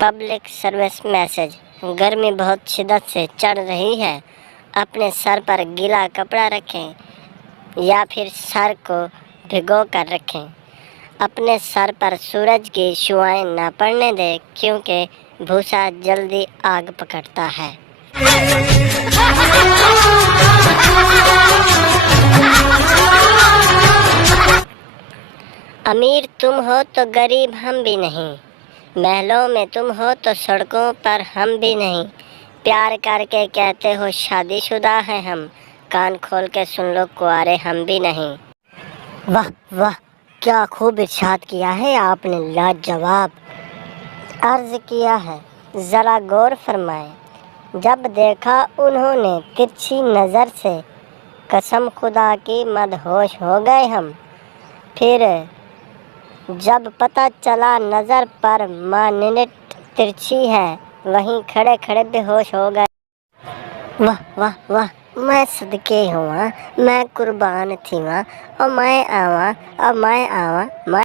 Public service message. گرمی بہت شدت سے چڑھ رہی ہے، اپنے سر پر گیلا کپڑا رکھیں یا پھر سر کو بھگو کر رکھیں۔ اپنے سر پر سورج کی شعاعیں نہ پڑنے دیں کیونکہ بھوسا جلدی آگ پکڑتا ہے۔ امیر تم ہو تو غریب ہم بھی نہیں، محلوں میں تم ہو تو سڑکوں پر ہم بھی نہیں، پیار کر کے کہتے ہو شادی شدہ ہیں ہم، کان کھول کے سن لو کنوارے ہم بھی نہیں۔ واہ واہ، کیا خوب ارشاد کیا ہے آپ نے، لاجواب۔ عرض کیا ہے ذرا غور فرمائیں۔ جب دیکھا انہوں نے ترچھی نظر سے، قسم خدا کی مدہوش ہو گئے ہم، پھر جب پتہ چلا نظر پر ماننٹ ترچھی ہے، وہیں کھڑے کھڑے بے ہوش ہو گئے۔ واہ واہ واہ، میں صدقے ہواں، میں قربان تھیواں، او میں آواں، او میں آواں، میں